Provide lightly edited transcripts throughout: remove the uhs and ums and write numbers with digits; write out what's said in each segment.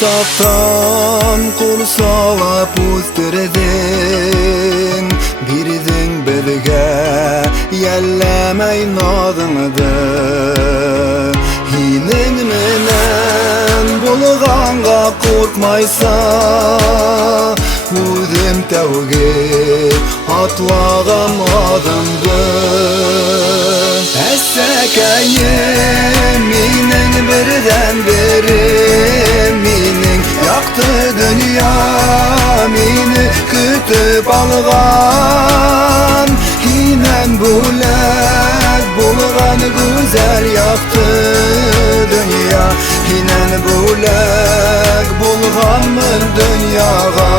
Kursaktан kursalap üstüredin, birдің bizge yellemey nadыңды. Hinin menen bulğanğa korkmaysa, Uzim tevge atlağam adımdı. Essekeyim minin birden biri, minin yaktı dünya, mini kütüp algan. Hinen bulak bulgan güzel yaktı dünya, hinen bulak bulganmın dünyaga.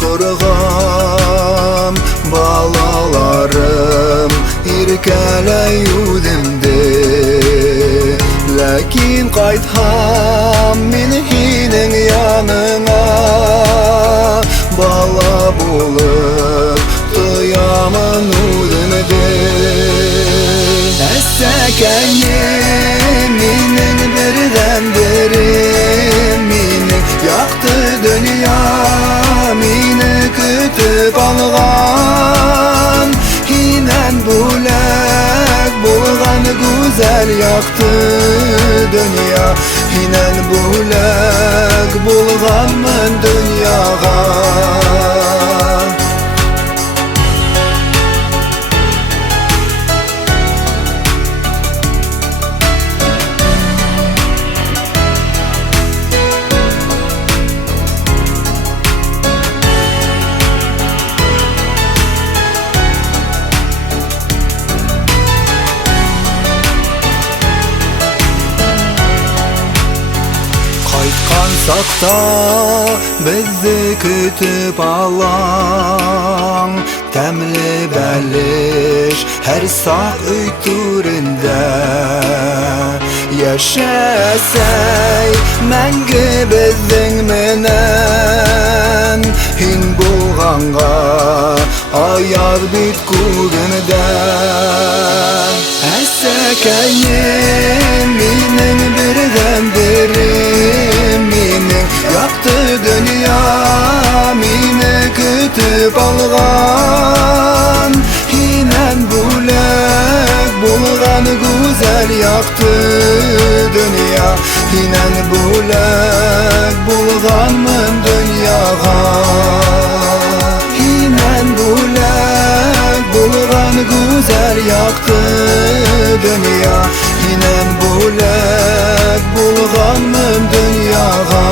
Kurğam balalarım irkeley yüzümde, lakin qaytham min hinin yanına, bala bulup duyamın yüzümde. Essekeyim minin birden biri, minin yaktı dünya, mini kütüp algan. Hinen bulak bulgan güzel yaktı dünya, hinen bulak bulganmın dünyaga. Sakta bizi kütüp alan, temli belliş her sak öy türünde. Yaşasay məngi bizden menen, hin bulğanğa ayar bit kugünde. Essekeyim minin birden biri, minin yaktı dünya, mini kütüp algan. Hinen bulak bulgan güzel yaktı dünya, hinen bulak bulganmın dünyaga. Hinen bulak bulgan güzel yaktı dünya, hinen bulak bulganmın dünyaga.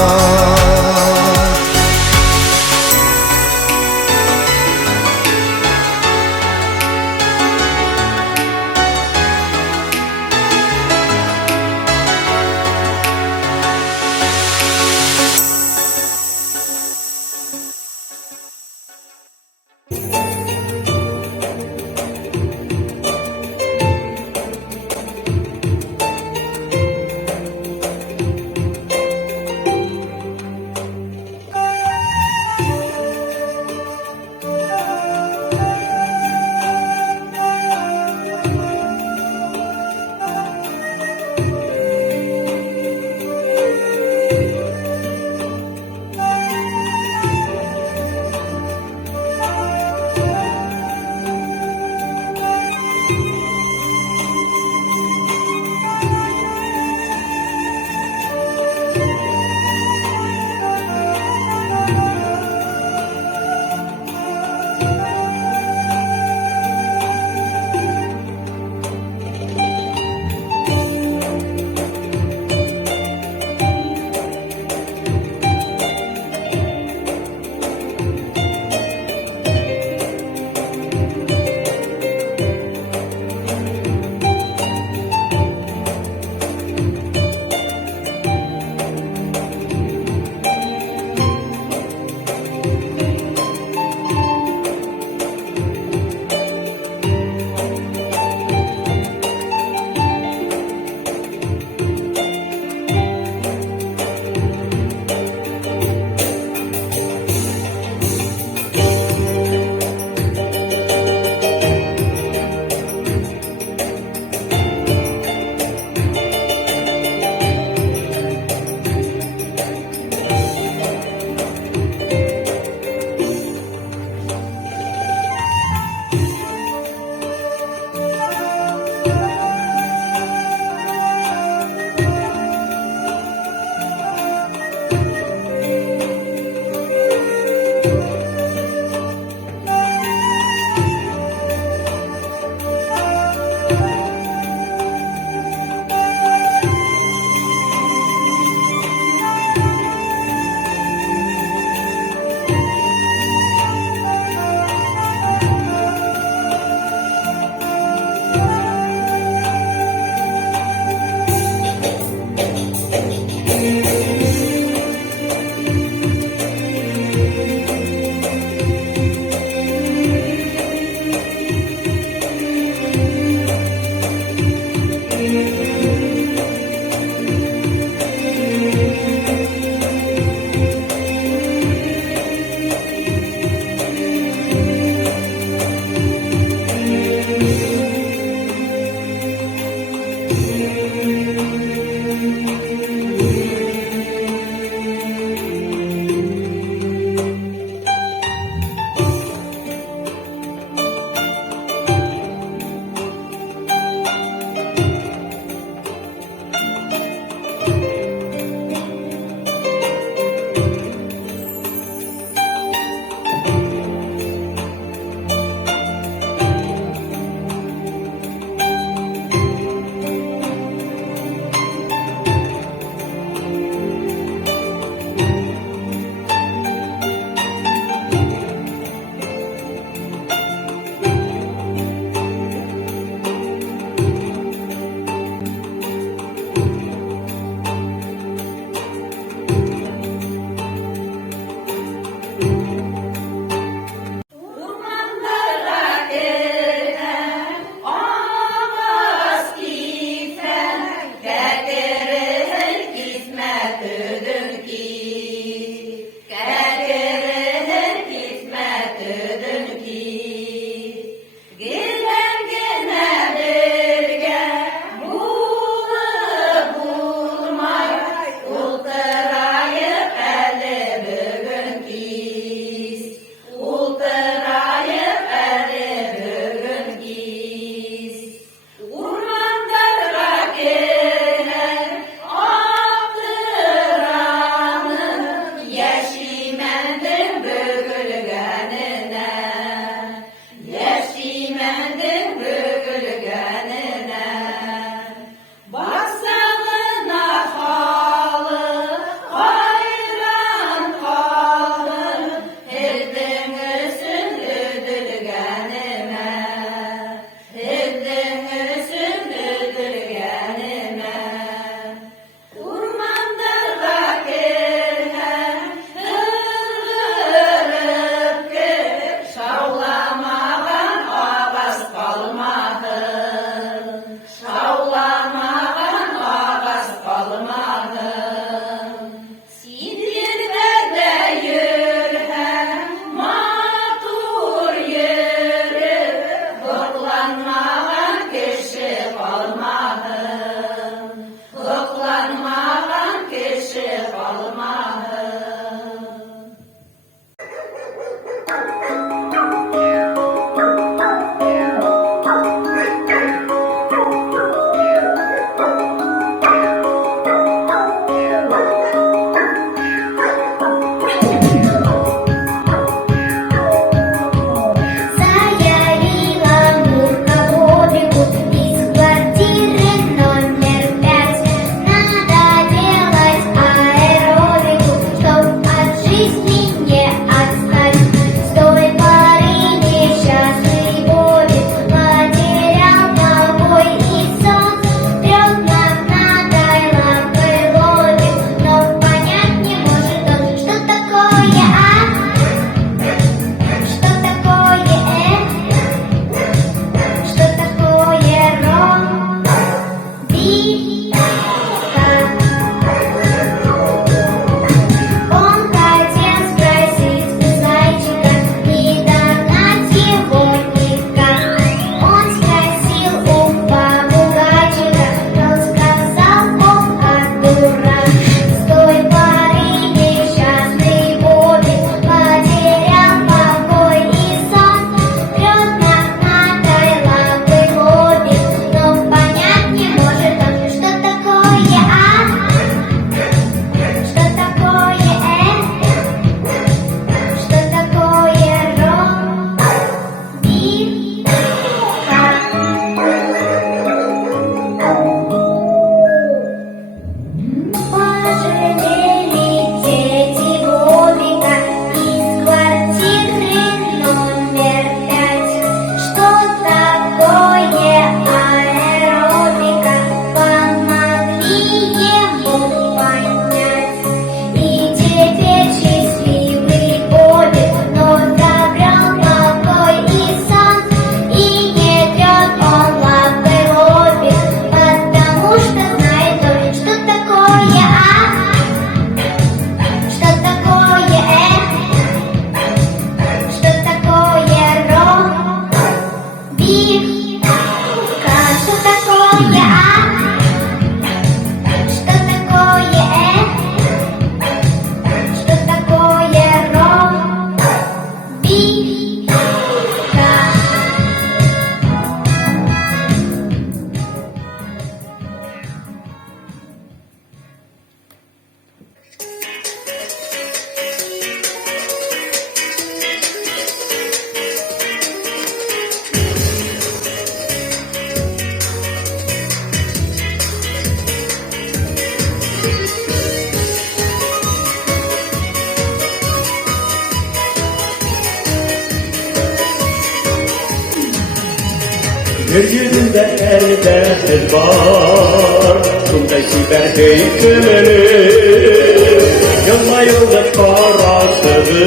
Yüzünde her dertsiz var, şunday siberdeyi kömülür. Yılma yıldır karasıdır,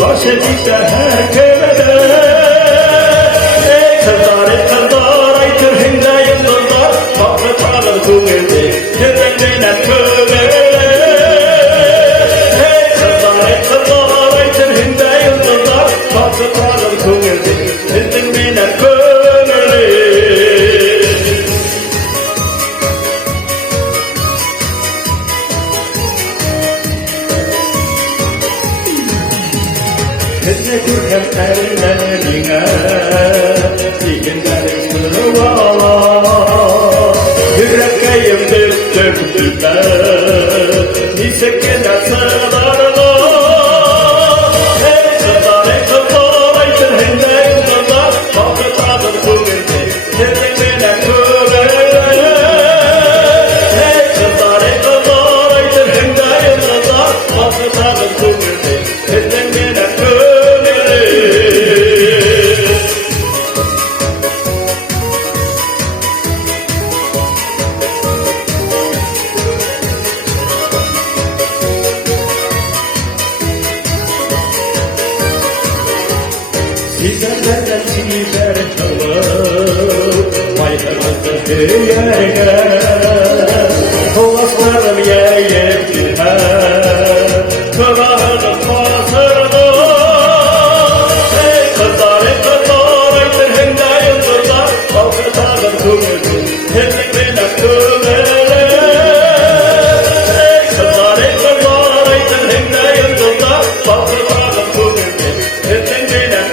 baş edikte her kemede. Ey kızlar, aytır hinde yıldızlar, bakı tanır kuvveti, yüzünden kömülür. Ey kızlar, aytır hinde yıldızlar, bakı tanır kuvveti, yüzünden kömülür. Kızı kurken ellerine dikenlerin sırvala yüreğim düktüm dübe nisekine sığlarla Ey kızlar aytır hinde yıldızlar bakı tanır kuvveti yüreğine kömülür Ey kızlar aytır hinde yıldızlar bakı tanır kuvveti yüreğine kömülür Sizlerden siber kılıp Bayırımızı hüyerge Kovaslarım yeyip gitmez Kıvağını basırdı Ey kızlar aytır hinde yıldızlar Balkı tanır kuvveti Kendine kuvveti Ey kızlar aytır hinde yıldızlar Balkı tanır kuvveti Kendine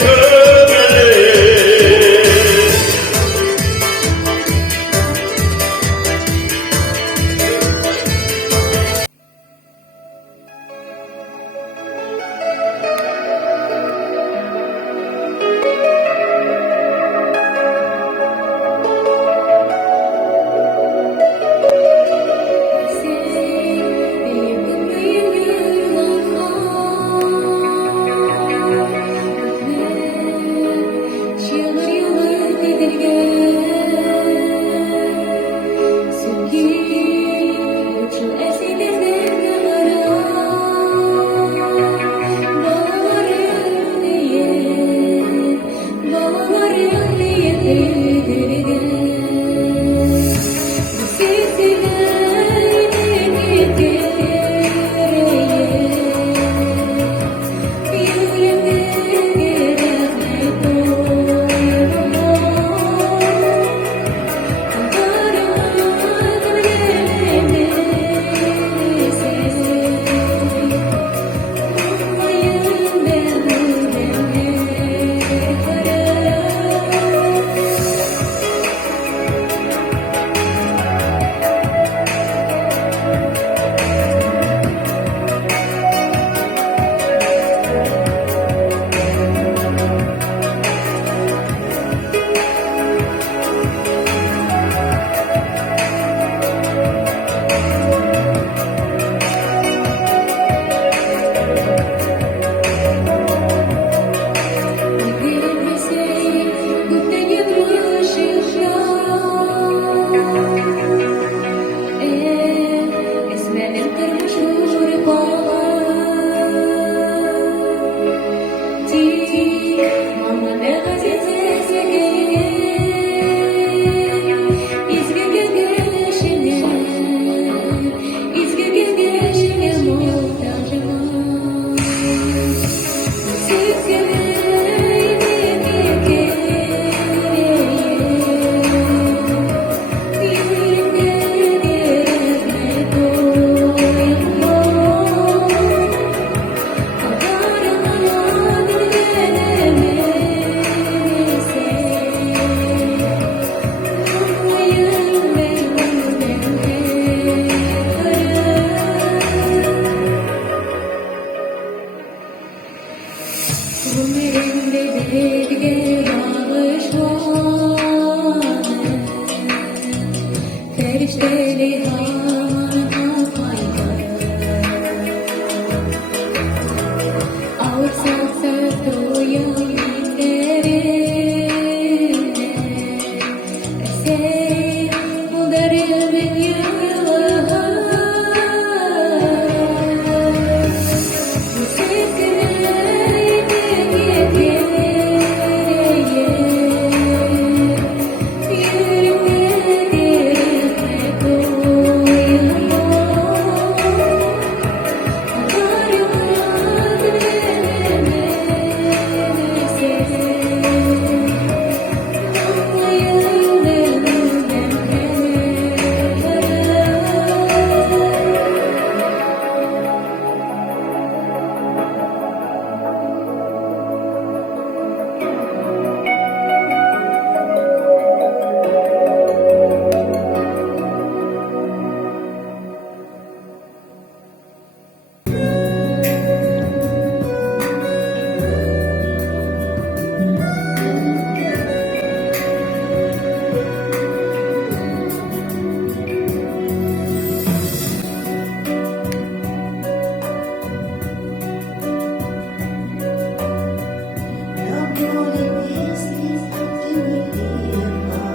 поле песни ты не пела.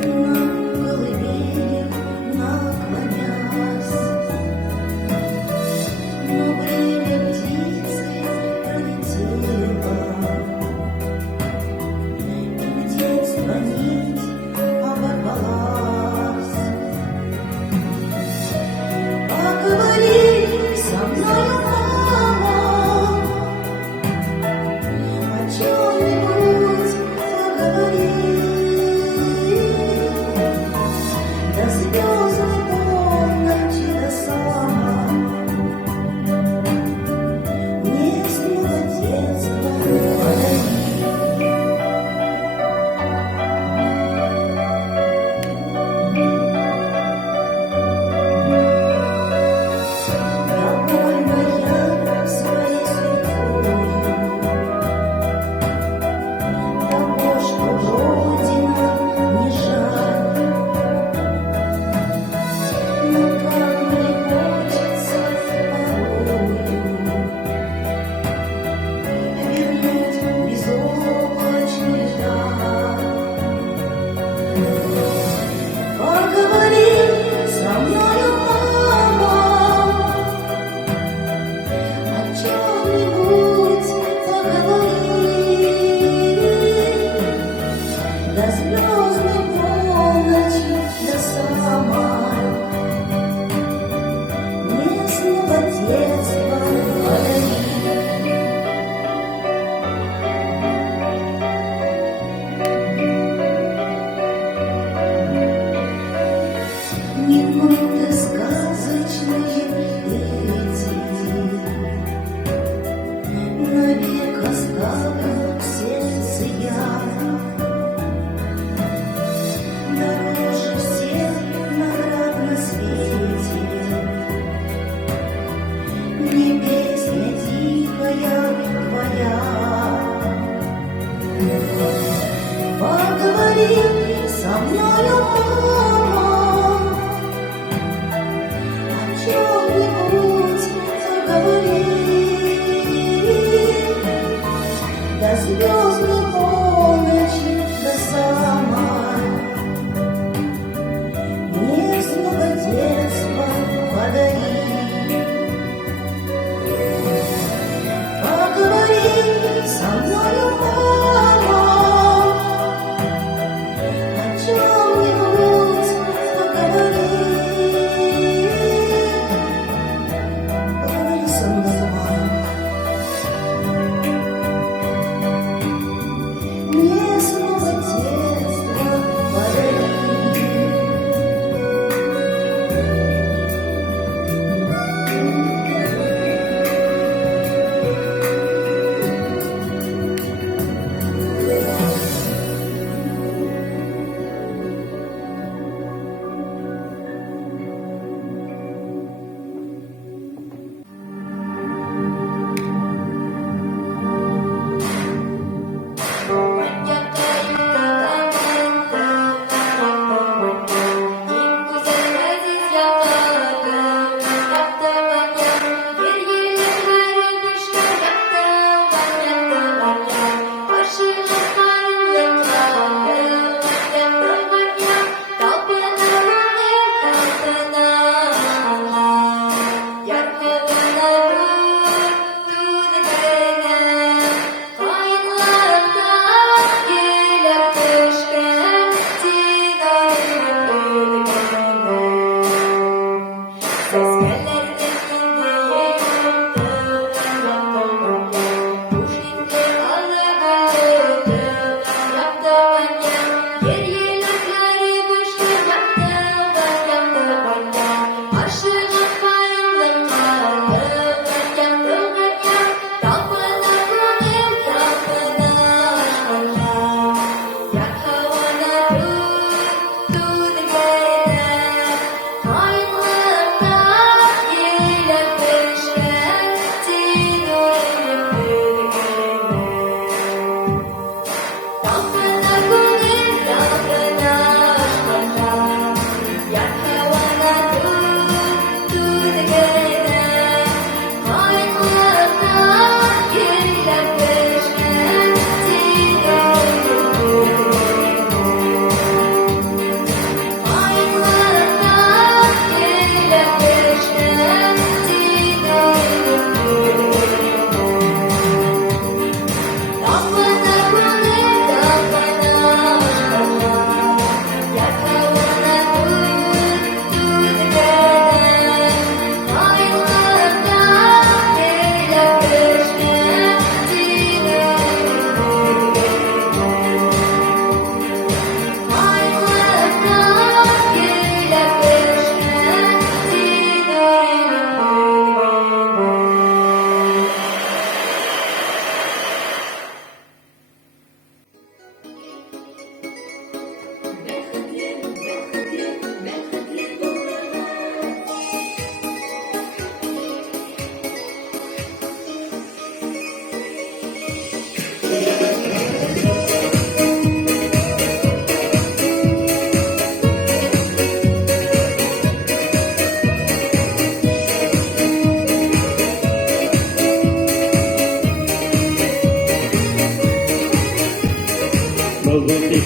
На колыбели наклонясь, но время птицы пролетело, и детство нить оборвалась. Поговори со мною, мама, о чем-нибудь поговори. До звездной полночи, до сама, мне снова детство подари. Довольная своей судьбою, того, что Родина не жаль. Но как мне хочется порою вернуть безоблачный жаль. Поговори со мною, мама, о чем-нибудь поговори. До звездной полночи, до самой, мне снова детство подари. Минуты сказочные эти навек оставлю в сердце я. Дороже всех наград на свете мне песня тихая твоя. Поговори со мною, мама, о чем-нибудь поговори. До звездной полночи, до самой, мне снова детство подари. Поговори со мною, мама, о чем-нибудь поговори. Поговори со мной, мама, мне снова детство подари.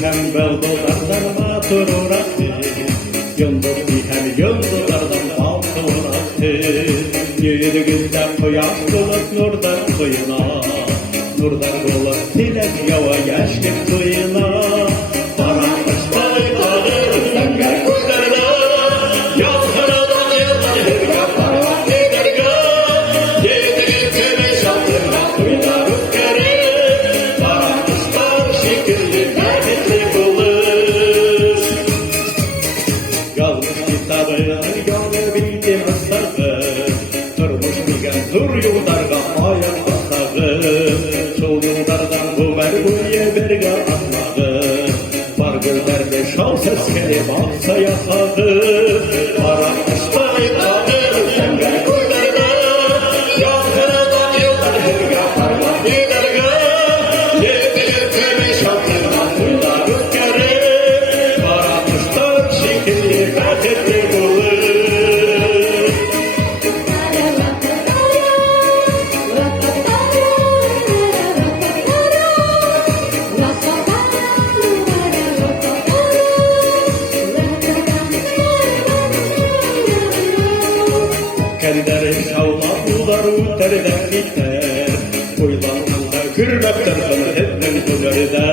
Синен белдозардан матурурак Йондоз диһәм йондозардан алтынрак Йөрегездә кояш булып нурдан коена Нурдан булып теләк ява яшьлек туена Бара кыштай тагы зәңгәр күлләрдә Ялкынадан елдар һәргә барган нидәргә Йөрегез көмеш алтынга туйлар үткәрер Бара кыштар шикелле бәхетле булыр Ялгыз китабы яңы битем ыстыргы Тормыш дигән зур юлдарга аяк басагы Шул юлдардан гомер буе бергә атлагы Бар гөлләрне шау сәскәле бакса ясагы Бара кыштай тагы зәңгәр күлләрдә Ялкынадан елдар һәргә барган нидәргә Йөрегез көмеш алтынга туйлар үткәрер Бара кыштар шикелле бәхетле булыр Кәлдәре шаулап улар үтәрдән китәр Уйланганда күрмәктәр һәммәнең күңелдә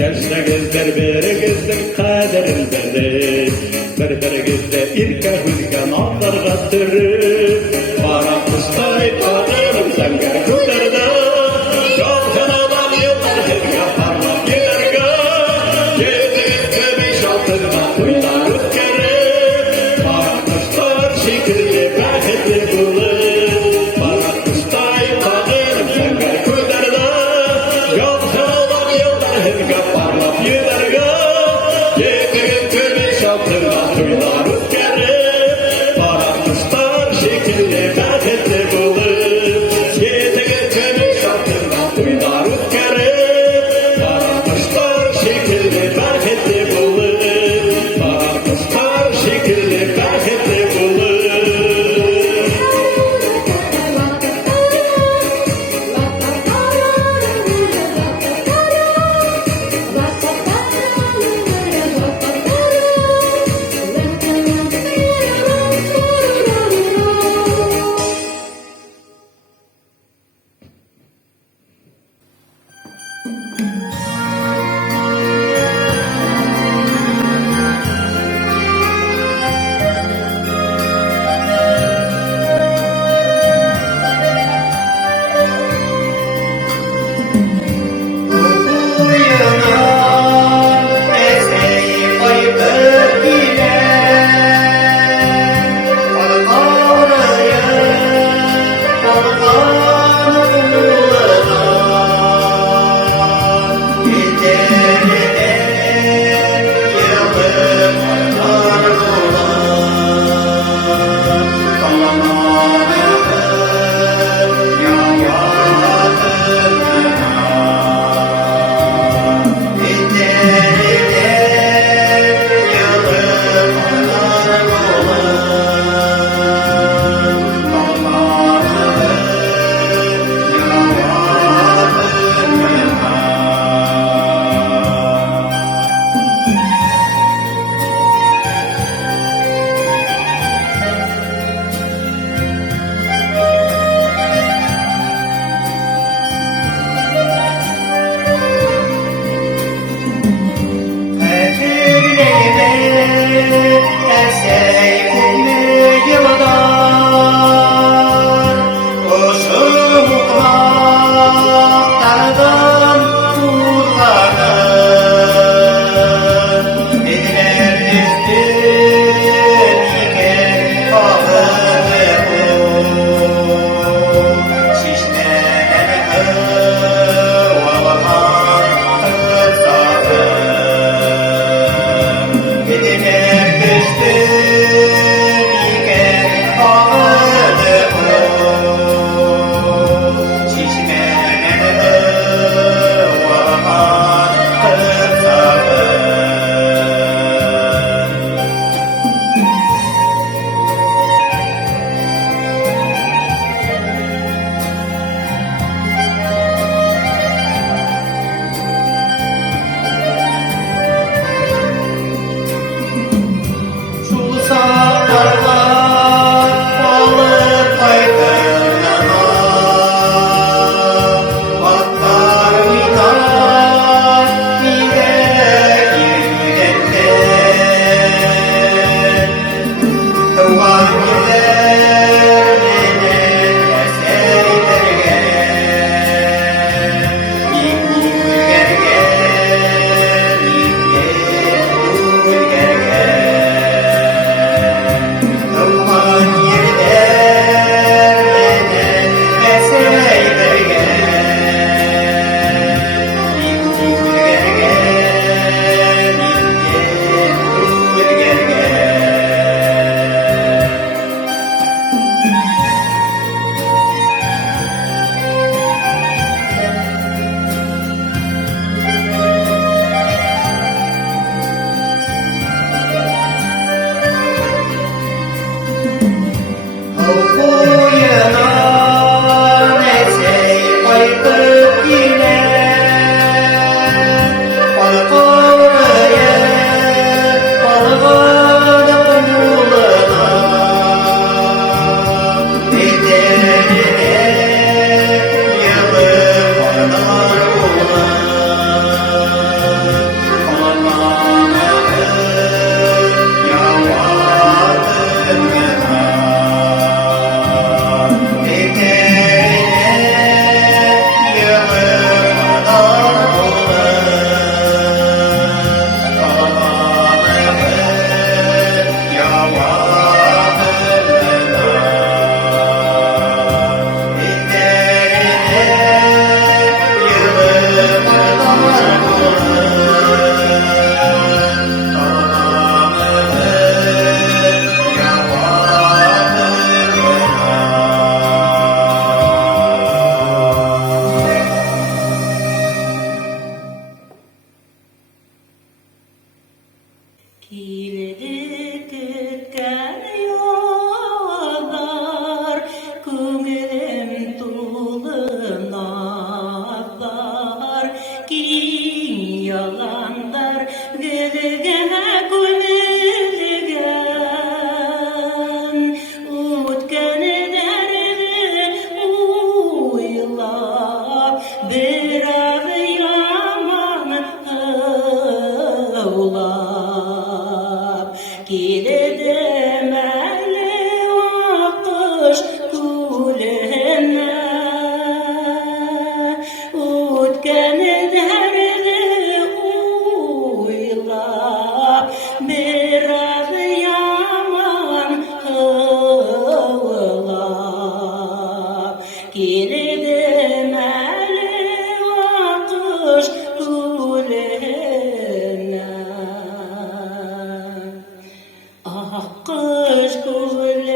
Яшьлегездер берегезнең кадерен белер Бер-берегезне иркә һүзгән атларга төрер Бара кыштай тагыр зәңгәр күлләрдә Ялкынадан елдар һәргә барлап йөрергә Йөрегез көмеш алтынга туйлар үткәрер Бара кыштар шикелле бәхетле булыр Бара кыштай тагыр зәңгәр күлләрдә Ялкынадан елдар һәргә барлап йөрергә Йөрегез көмеш алтынга туйлар үткәрер Бара кыштар шикелле Girdim eli akış gülüne Akış gülütünü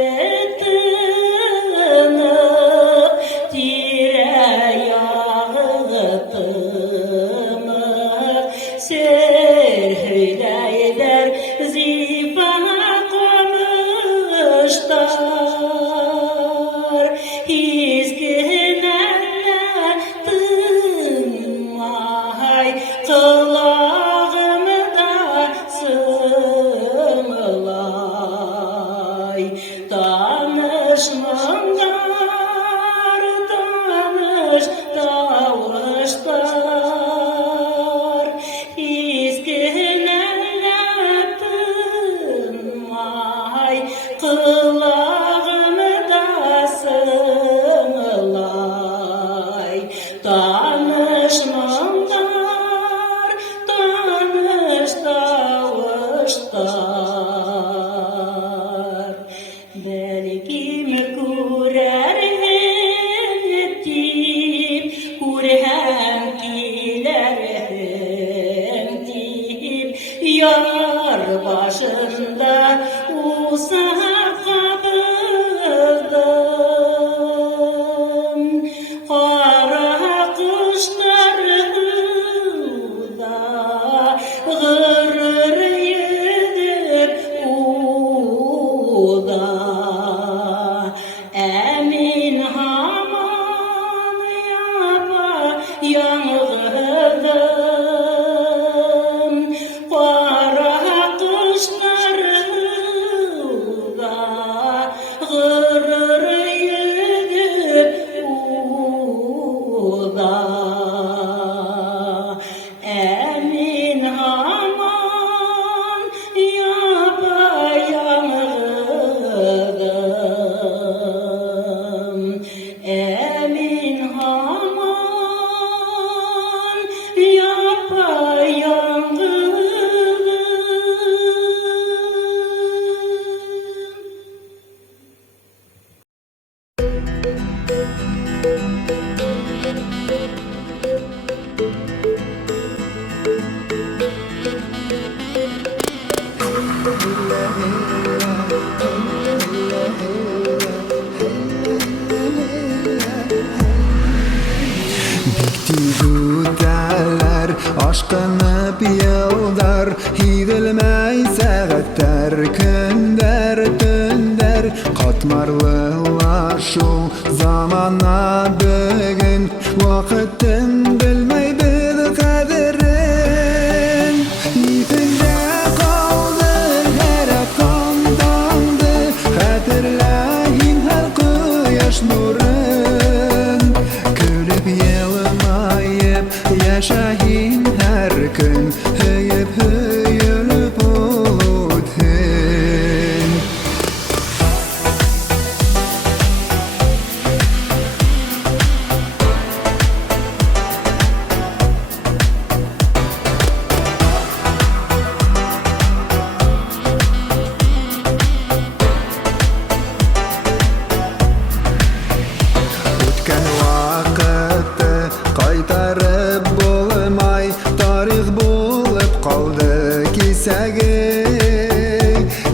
Tire-yağıtımı Söyleyler zifa koymuşlar İzginenler kulağımda sımılay Danışmanlar danış davuşlar İzginenler kulağımda sımılay Danışmanlar danış davuşlar Belkim kurar ettim Kurhem kilerhem tip Yar başında uzak kapıldım Kara kışlarda gırır yedip uda Emin haman yapa yanıldım Kara kışlarda gırır yedip uda Emin haman yapa yanıldım Emin haman yapa yanıldım Güteller aşkınıp yıllar Hidilmey saatler Künder tünder Katmarlılar şu zamana bugün Vakıtın bilmey bil kaderin Yitinde kaldır her kandandı Hatırlayın her kıyaş nurun Gülüp yılmayıp yaşayın her gün Höyüp höyülüp oludun Ötken vakıtı qaytarıp bulmay Tarih bulup kaldı kisagi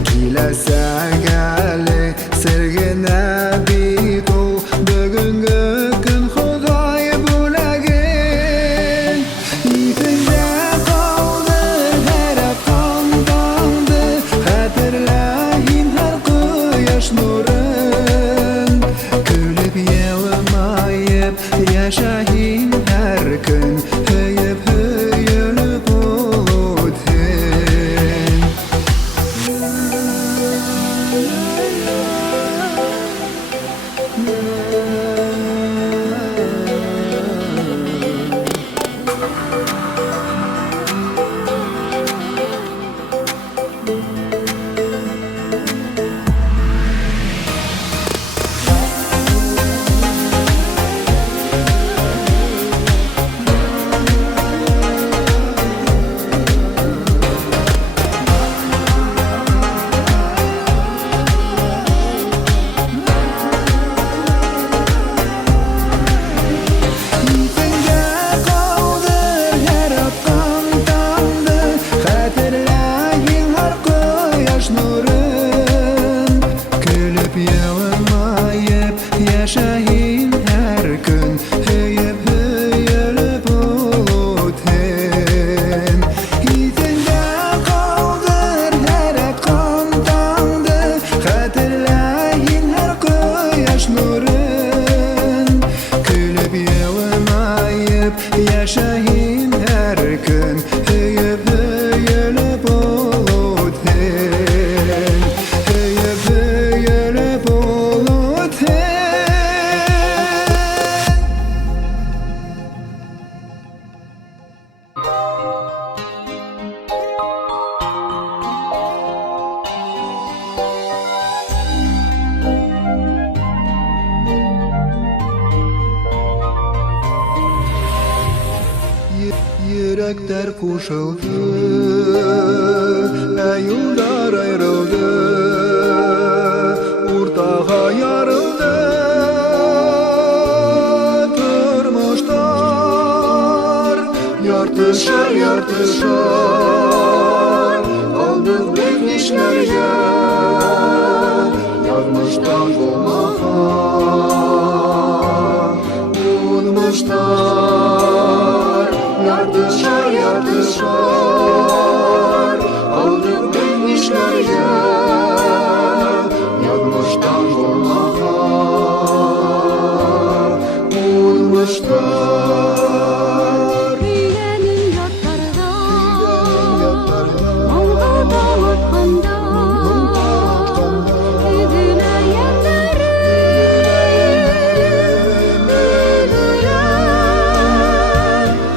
Kilese geli sergine bit ol Bugünkü gün Huday bulegin Yitinde kaldır her kandandı Hatırlayın her kıyaş nurun Gülüp yılmayıp yaşayın her gün Höyüp höyülüp oludun Йөрәктәр кушылды, ә юлдар айрылды, уртага ярылды. Тормыштар яртышар, яртышар, алдык бит нишләргә, язмыштан булмаган уңыштар. Яртышар, яртышар, алдык бит нишләргә, язмыштан булмаган уңыштар. Көйгәнең яттарда, аңгыда атканда, күгенә яннарым бөгелә,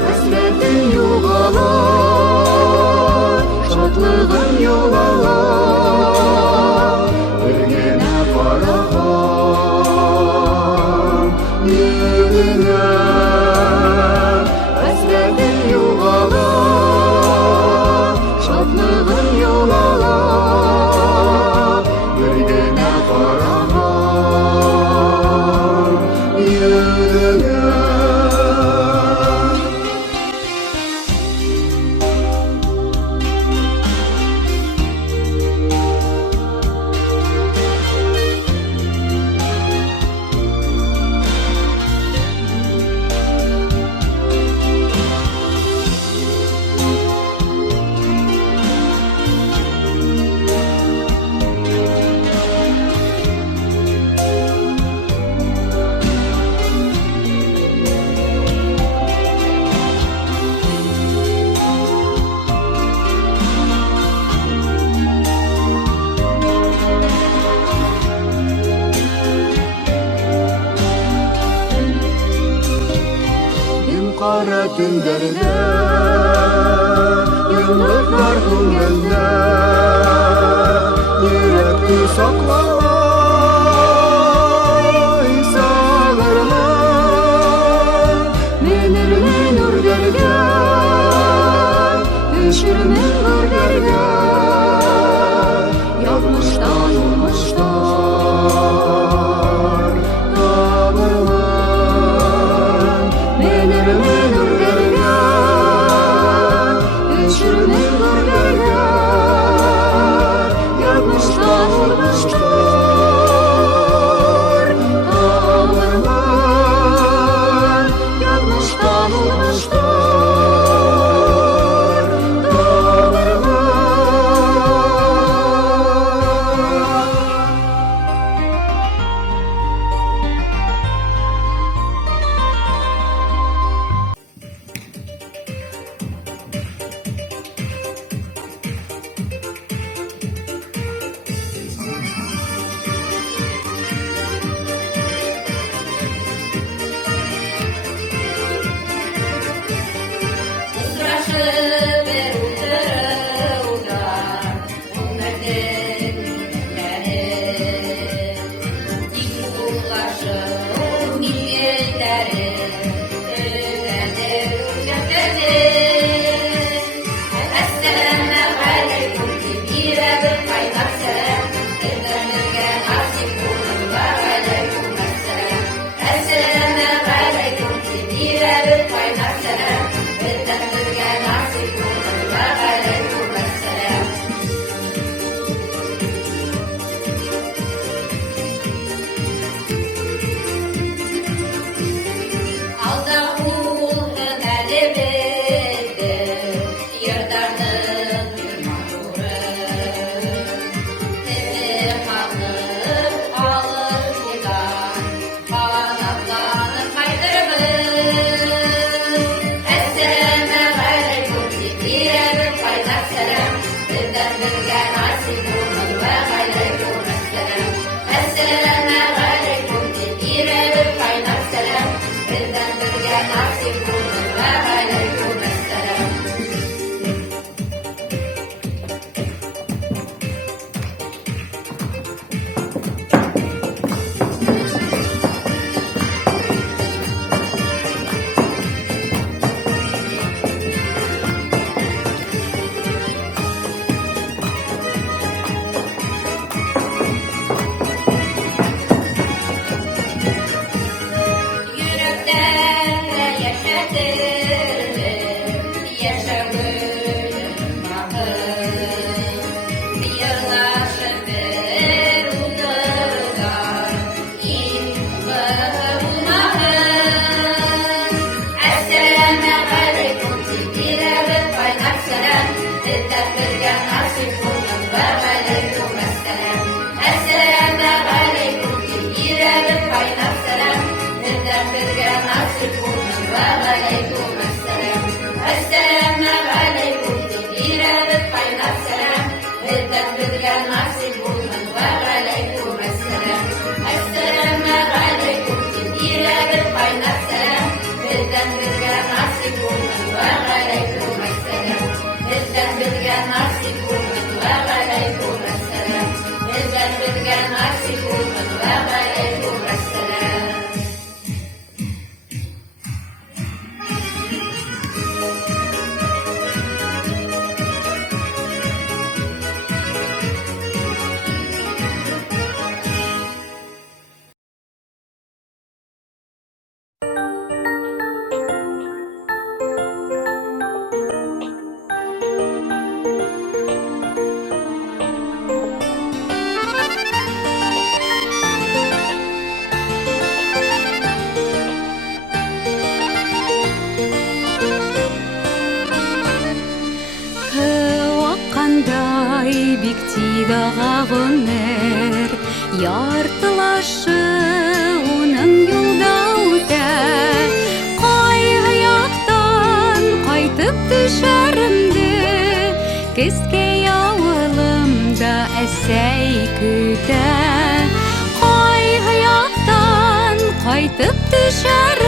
хәсрәтең югала, шатлыгың югала, бер генә караган йөзеңә. Хәсрәтең югала, шатлыгың югала, бер генә караган йөзеңә. Кара төндәрдә, йомлыклар күңелдә, йөрәкне сакламай сагырмын. Менермен үрдәргә, төшермен үрдәргә, язмыштан уңыштар табырмын. Менермен үрдәргә, төшермен үрдәргә, язмыштан уңыштар Биктидаға ғүмір яртылашы оның юлда үтә. Қайғаяқтан қайтып düşәрімді кескей ауылымда әсәй күтә. Қайғаяқтан қайтып düşәрімді